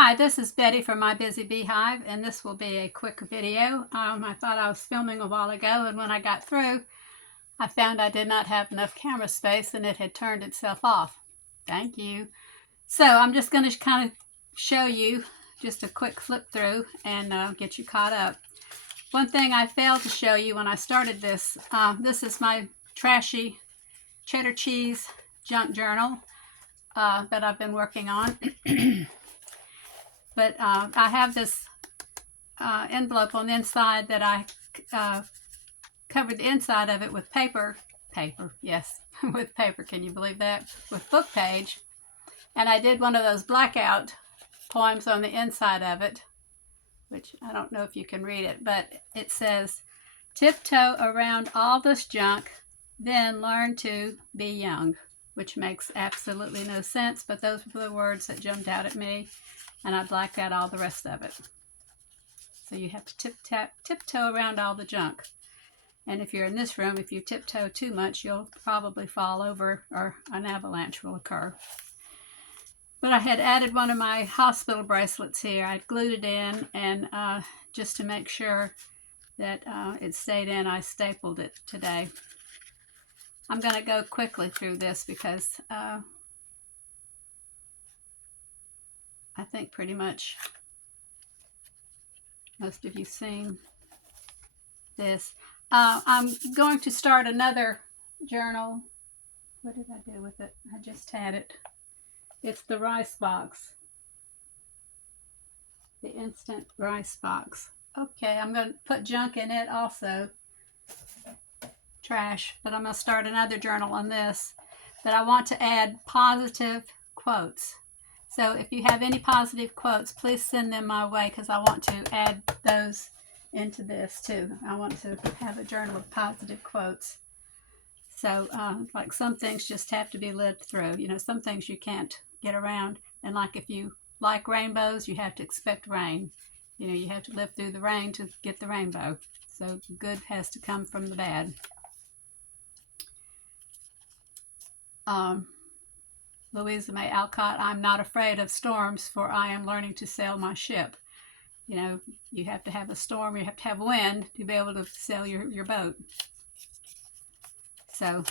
Hi, this is Betty from My Busy Beehive, and this will be a quick video. I thought I was filming a while ago, and when I got through, I found I did not have enough camera space and it had turned itself off. Thank you. So I'm just going to kind of show you just a quick flip through and get you caught up. One thing I failed to show you when I started this, this is my Trashy cheddar cheese junk journal that I've been working on. But I have this envelope on the inside that I covered the inside of it with paper, yes, with paper, can you believe that? With book page. And I did one of those blackout poems on the inside of it, which I don't know if you can read it, but it says, "Tiptoe around all this junk, then learn to be young," which makes absolutely no sense, but those were the words that jumped out at me. And I blacked out all the rest of it. So you have to tiptoe around all the junk. And if you're in this room, if you tiptoe too much, you'll probably fall over or an avalanche will occur. But I had added one of my hospital bracelets here. I glued it in, and just to make sure that it stayed in, I stapled it today. I'm going to go quickly through this because I think pretty much most of you seen this. I'm going to start another journal. What did I do with it? I just had it. It's the rice box. The instant rice box. Okay, I'm going to put junk in it also. Trash. But I'm going to start another journal on this. But I want to add positive quotes. So if you have any positive quotes, please send them my way because I want to add those into this too. I want to have a journal of positive quotes. So like some things just have to be lived through. You know, some things you can't get around. And like if you like rainbows, you have to expect rain. You know, you have to live through the rain to get the rainbow. So good has to come from the bad. Louisa May Alcott, "I'm not afraid of storms, for I am learning to sail my ship." You know, you have to have a storm, you have to have wind to be able to sail your boat. So,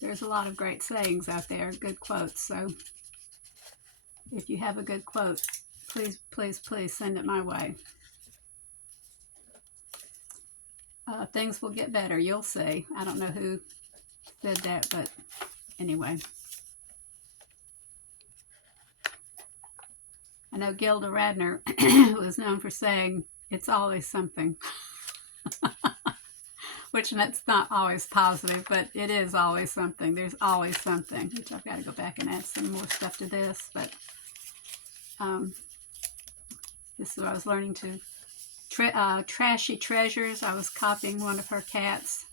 there's a lot of great sayings out there, good quotes. So, if you have a good quote, please, please, please send it my way. Things will get better, you'll see. I don't know who said that, but anyway. I know Gilda Radner was known for saying, "It's always something." Which that's not always positive, but it is always something. There's always something, which I've got to go back and add some more stuff to this. But this is what I was learning to. Trashy Treasures, I was copying one of her cats,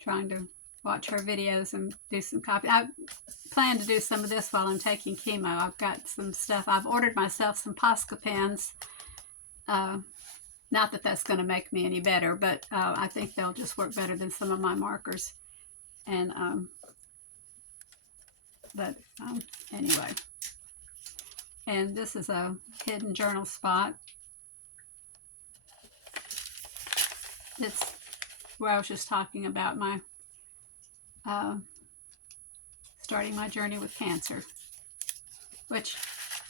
trying to watch her videos and do some copy. I plan to do some of this while I'm taking chemo. I've got some stuff. I've ordered myself some Posca pens. Not that that's going to make me any better, but I think they'll just work better than some of my markers. And anyway. And this is a hidden journal spot. It's where I was just talking about my starting my journey with cancer, which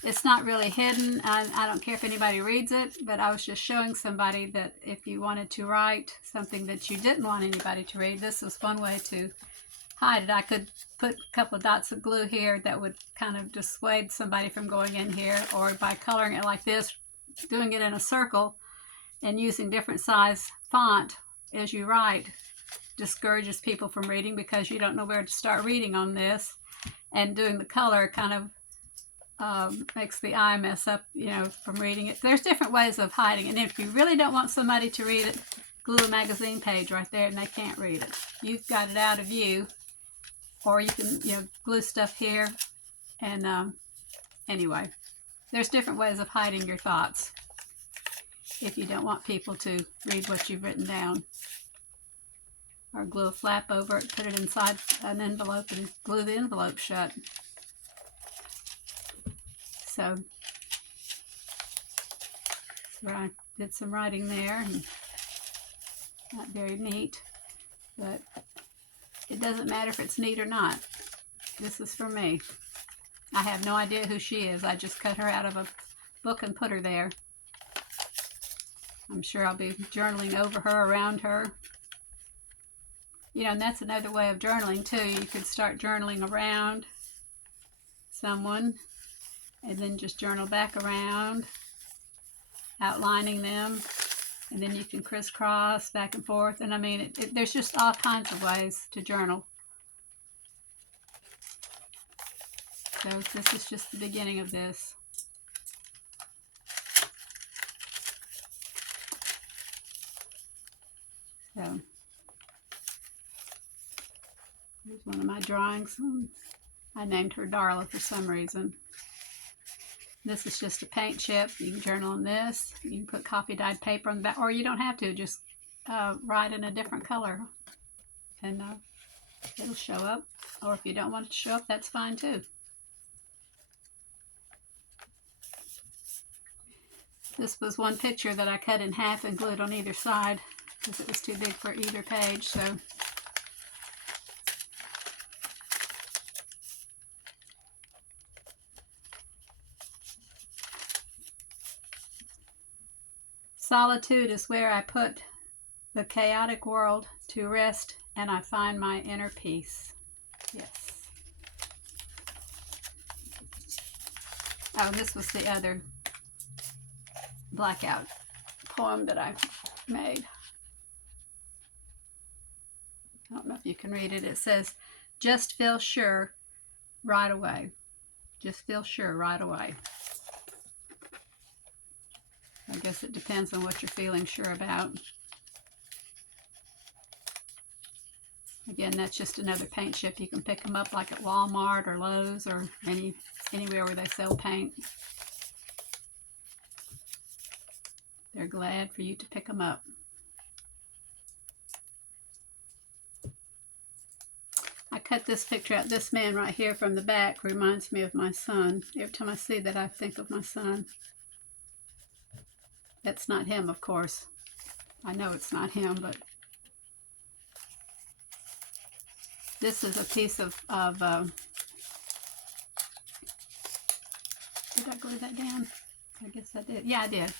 it's not really hidden. I don't care if anybody reads it, but I was just showing somebody that if you wanted to write something that you didn't want anybody to read, this was one way to hide it. I could put a couple of dots of glue here that would kind of dissuade somebody from going in here, or by coloring it like this, doing it in a circle and using different size font as you write discourages people from reading because you don't know where to start reading on this, and doing the color kind of makes the eye mess up, you know, from reading it. There's different ways of hiding, and if you really don't want somebody to read it, glue a magazine page right there and they can't read it. You've got it out of view, or you can, you know, glue stuff here. And anyway, there's different ways of hiding your thoughts if you don't want people to read what you've written down. Or glue a flap over it, put it inside an envelope, and glue the envelope shut. So I did some writing there, and not very neat, but it doesn't matter if it's neat or not. This is for me. I have no idea who she is. I just cut her out of a book and put her there. I'm sure I'll be journaling over her, around her. You know, and that's another way of journaling too. You could start journaling around someone and then just journal back around, outlining them, and then you can crisscross back and forth. And I mean, there's just all kinds of ways to journal. So this is just the beginning of this. So here's one of my drawings. I named her Darla for some reason. This is just a paint chip. You can journal on this. You can put coffee dyed paper on the back, or you don't have to. Just write in a different color, and it'll show up. Or if you don't want it to show up, that's fine too. This was one picture that I cut in half and glued on either side because it was too big for either page. So solitude is where I put the chaotic world to rest, and I find my inner peace. Yes. Oh, and this was the other blackout poem that I made. I don't know if you can read it. It says, just feel sure right away. Just feel sure right away. I guess it depends on what you're feeling sure about. Again, that's just another paint chip. You can pick them up like at Walmart or Lowe's or anywhere where they sell paint. They're glad for you to pick them up. I cut this picture out. This man right here from the back reminds me of my son. Every time I see that, I think of my son. That's not him, of course. I know it's not him, but this is a piece of did I glue that down? I guess I did. Yeah, I did.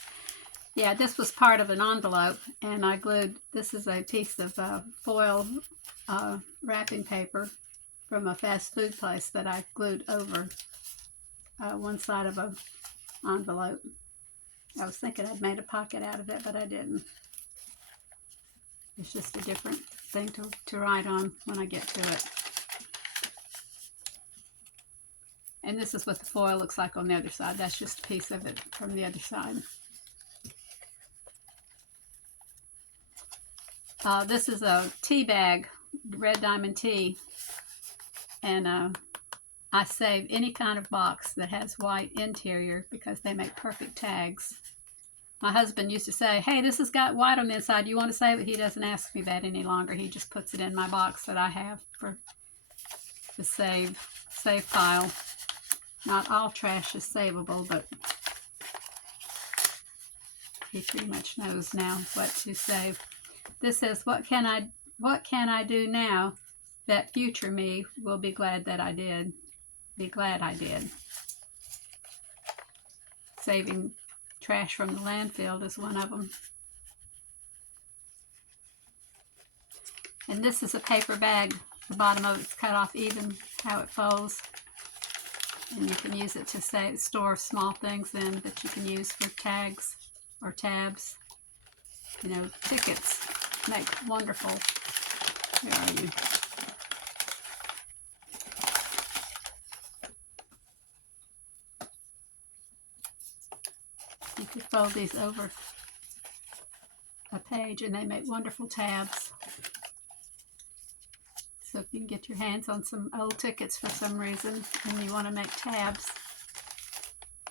Yeah, this was part of an envelope, and I glued, this is a piece of foil wrapping paper from a fast food place that I glued over one side of an envelope. I was thinking I'd made a pocket out of it, but I didn't. It's just a different thing to write on when I get to it. And this is what the foil looks like on the other side. That's just a piece of it from the other side. This is a tea bag, Red Diamond tea, and I save any kind of box that has white interior because they make perfect tags. My husband used to say, hey, this has got white on the inside. You want to save it? He doesn't ask me that any longer. He just puts it in my box that I have for the save pile. Not all trash is savable, but he pretty much knows now what to save. This says, what can I do now that future me will be glad that I did? Be glad I did. Saving trash from the landfill is one of them. And this is a paper bag. The bottom of it's cut off even how it folds. And you can use it to store small things in that you can use for tags or tabs. You know, tickets make wonderful. Where are you? You could fold these over a page and they make wonderful tabs. So if you can get your hands on some old tickets for some reason and you want to make tabs,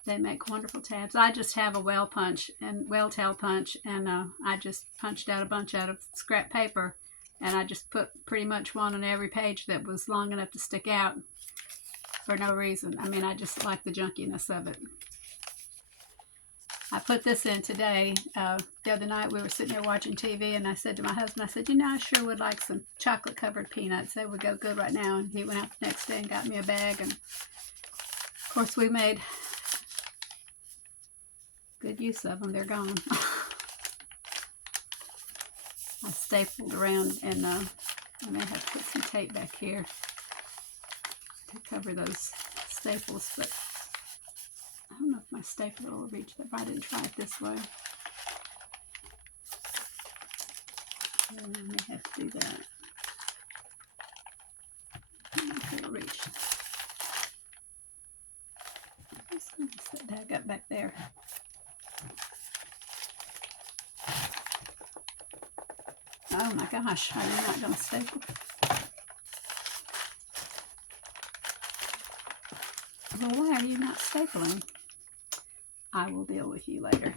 they make wonderful tabs. I just have a whale tail punch, and I just punched out a bunch out of scrap paper, and I just put pretty much one on every page that was long enough to stick out. for no reason. I mean, I just like the junkiness of it. I put this in today. The other night we were sitting there watching TV, and I said to my husband, I said, you know, I sure would like some chocolate-covered peanuts. They would go good right now. And he went out the next day and got me a bag. And, of course, we made good use of them. They're gone. I stapled around, and I may have to put some tape back here to cover those staples, but I don't know if my stapler will reach that. I didn't try it this way. I may have to do that. I don't know if it'll reach. Just going to set that up back there. Oh my gosh, are you not going to staple? Well, why are you not stapling? I will deal with you later.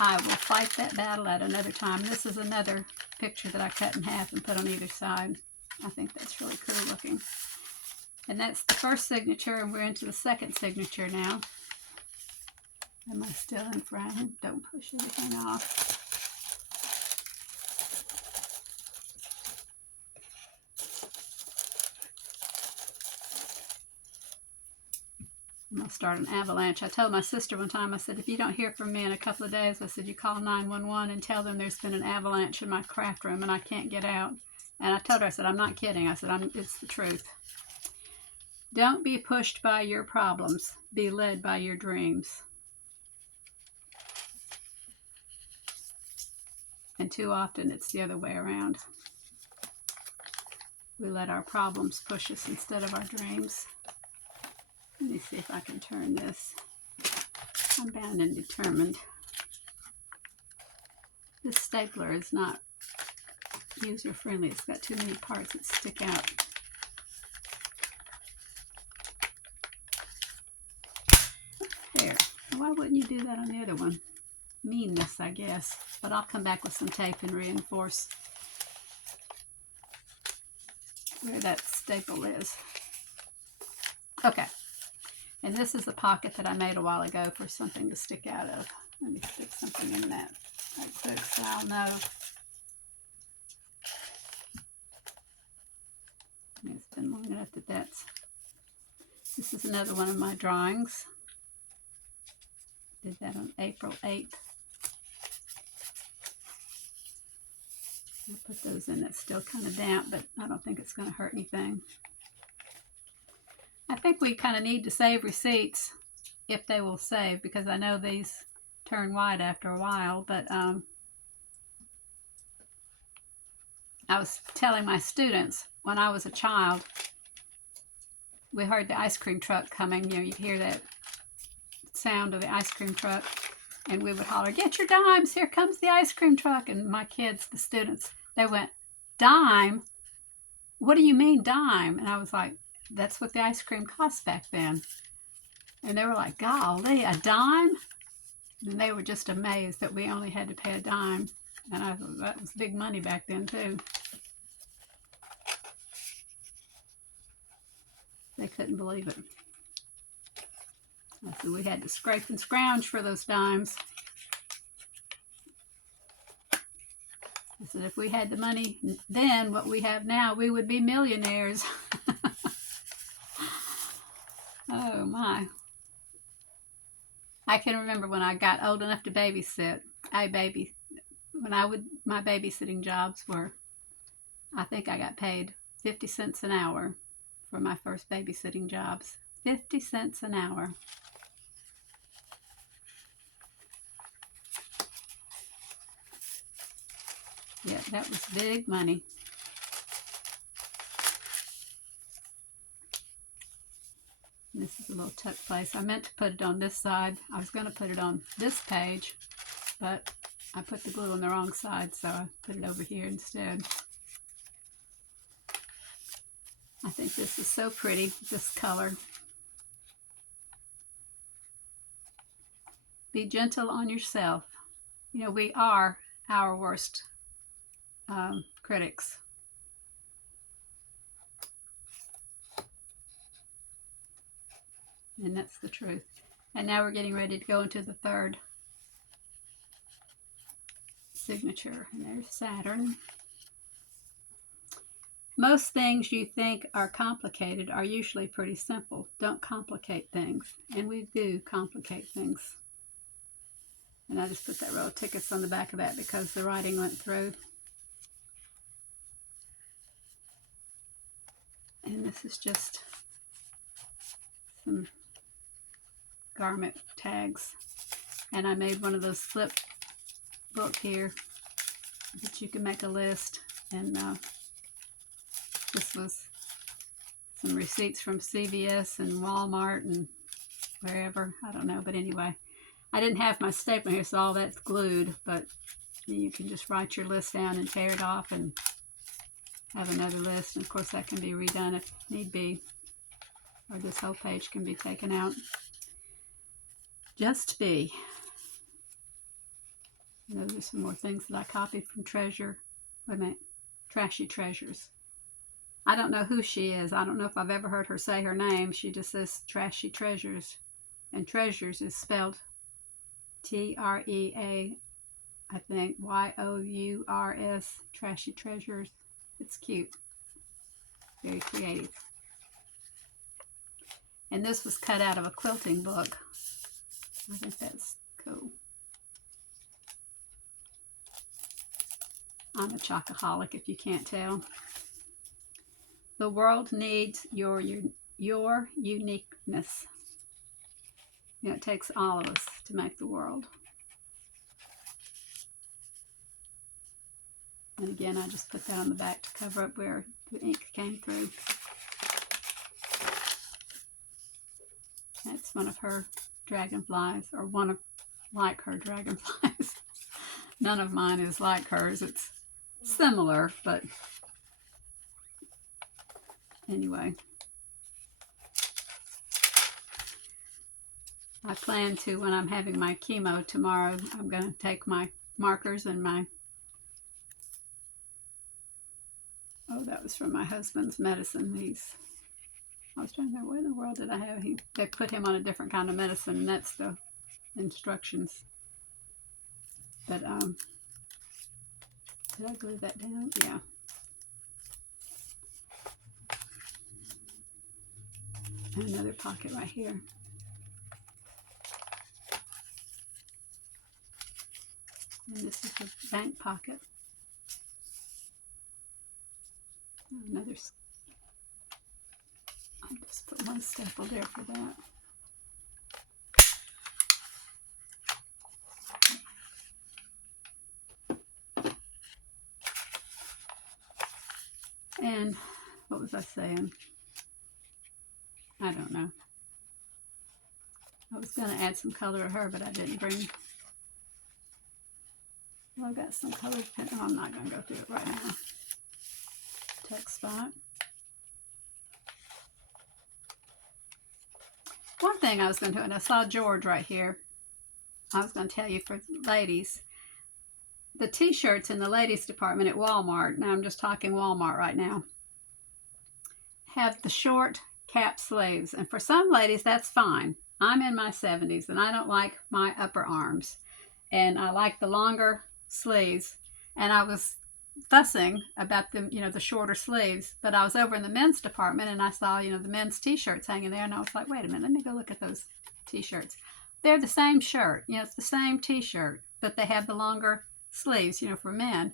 I will fight that battle at another time. This is another picture that I cut in half and put on either side. I think that's really cool looking. And that's the first signature, and we're into the second signature now. Am I still in frame? Don't push everything off. I'm going to start an avalanche. I told my sister one time, I said, if you don't hear from me in a couple of days, I said, you call 911 and tell them there's been an avalanche in my craft room and I can't get out. And I told her, I said, I'm not kidding. I said, it's the truth. Don't be pushed by your problems. Be led by your dreams. And too often it's the other way around. We let our problems push us instead of our dreams. Let me see if I can turn this. I'm bound and determined. This stapler is not user-friendly. It's got too many parts that stick out. There. Why wouldn't you do that on the other one? Meanness, I guess. But I'll come back with some tape and reinforce where that staple is. Okay. And this is the pocket that I made a while ago for something to stick out of. Let me stick something in that right quick so I'll know. It's been long enough that that's... This is another one of my drawings. Did that on April 8th. I'll put those in. That's still kind of damp, but I don't think it's going to hurt anything. I think we kind of need to save receipts if they will save, because I know these turn white after a while, but I was telling my students when I was a child, we heard the ice cream truck coming. You know, you'd hear that sound of the ice cream truck, and we would holler, get your dimes, here comes the ice cream truck. And my kids, the students, they went, dime? What do you mean dime? And I was like, that's what the ice cream cost back then. And they were like, golly, a dime? And they were just amazed that we only had to pay a dime. And I thought that was big money back then too. They couldn't believe it. So we had to scrape and scrounge for those dimes. I said, if we had the money then, what we have now, we would be millionaires. Oh my. I can remember when I got old enough to babysit. My babysitting jobs were, I think I got paid 50 cents an hour for my first babysitting jobs. 50 cents an hour. Yeah, that was big money. This is a little tuck place. I meant to put it on this side. I was going to put it on this page, but I put the glue on the wrong side, so I put it over here instead. I think this is so pretty, this color. Be gentle on yourself. You know, we are our worst critics. And that's the truth. And now we're getting ready to go into the third signature. And there's Saturn. Most things you think are complicated are usually pretty simple. Don't complicate things. And we do complicate things. And I just put that row of tickets on the back of that because the writing went through. And this is just some garment tags. And I made one of those flip book here that you can make a list. And this was some receipts from CVS and Walmart and wherever. I don't know, but anyway. I didn't have my stapler here, so all that's glued, but you can just write your list down and tear it off and have another list. And of course that can be redone if need be, or this whole page can be taken out. Just be. And those are some more things that I copied from Treasure. Wait a minute. Trashy Treasures. I don't know who she is. I don't know if I've ever heard her say her name. She just says Trashy Treasures. And Treasures is spelled T-R-E-A, I think, Y-O-U-R-S. Trashy Treasures. It's cute. Very creative. And this was cut out of a quilting book. I think that's cool. I'm a chocoholic, if you can't tell. The world needs your uniqueness. You know, it takes all of us to make the world. And again, I just put that on the back to cover up where the ink came through. That's one of her dragonflies, or one of like her dragonflies. None of mine is like hers. It's similar, but anyway. I plan to, when I'm having my chemo tomorrow, I'm going to take my markers and my, oh, that was from my husband's medicine. I was trying to think, what in the world did I have? They put him on a different kind of medicine, and that's the instructions. But, did I glue that down? Yeah. And another pocket right here. And this is the bank pocket. Another, I'll just put one staple there for that. And what was I saying? I don't know. I was going to add some color to her, but I didn't bring. Well, I got some colored pen. Oh, I'm not going to go through it right now. Text spot. One thing I was going to do, and I saw George right here. I was going to tell you for ladies, the t-shirts in the ladies department at Walmart, now I'm just talking Walmart right now, have the short cap sleeves. And for some ladies, that's fine. I'm in my 70s and I don't like my upper arms. And I like the longer sleeves. And I was fussing about the, the shorter sleeves, but I was over in the men's department and I saw, the men's t-shirts hanging there, and I was like, wait a minute, let me go look at those t-shirts. They're the same shirt, it's the same t-shirt, but they have the longer sleeves, for men.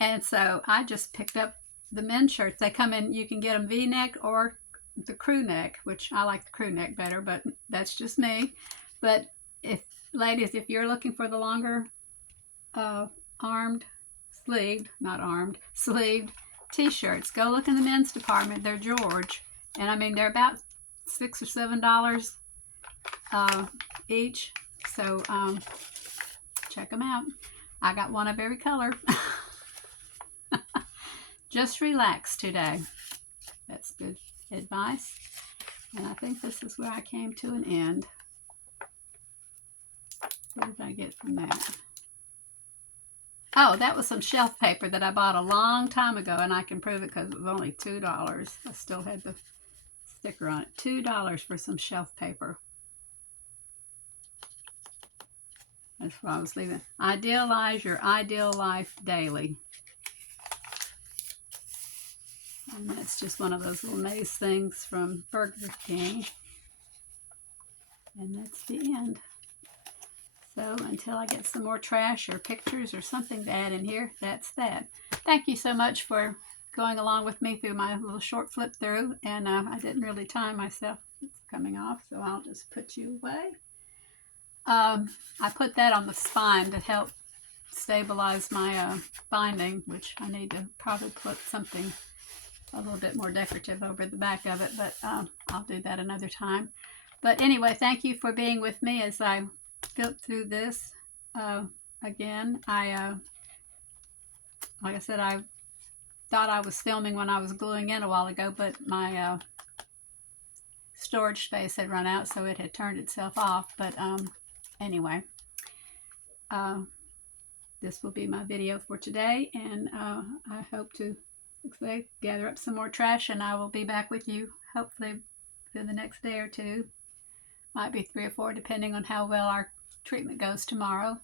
And so I just picked up the men's shirts. They come in, you can get them V-neck or the crew neck, which I like the crew neck better, but that's just me. But ladies, if you're looking for the longer sleeved t-shirts, go look in the men's department. They're George, and I mean they're about $6 or $7 each. So check them out. I got one of every color. Just relax today. That's good advice. And I think this is where I came to an end. What did I get from that? Oh, that was some shelf paper that I bought a long time ago, and I can prove it because it was only $2. I still had the sticker on it. $2 for some shelf paper. That's what I was leaving. Idealize your ideal life daily. And that's just one of those little maze things from Burger King. And that's the end. So until I get some more trash or pictures or something to add in here, that's that. Thank you so much for going along with me through my little short flip through. And I didn't really time myself. It's coming off, so I'll just put you away. I put that on the spine to help stabilize my binding, which I need to probably put something a little bit more decorative over the back of it, but I'll do that another time. But anyway, thank you for being with me as I flip through this. Again, like I said, I thought I was filming when I was gluing in a while ago, but my storage space had run out, so it had turned itself off. But anyway, this will be my video for today, and I hope to gather up some more trash, and I will be back with you hopefully in the next day or two. Might be 3 or 4, depending on how well our treatment goes tomorrow.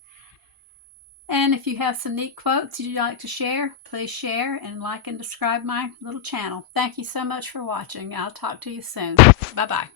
And if you have some neat quotes you'd like to share, please share and like and subscribe my little channel. Thank you so much for watching. I'll talk to you soon. Bye-bye.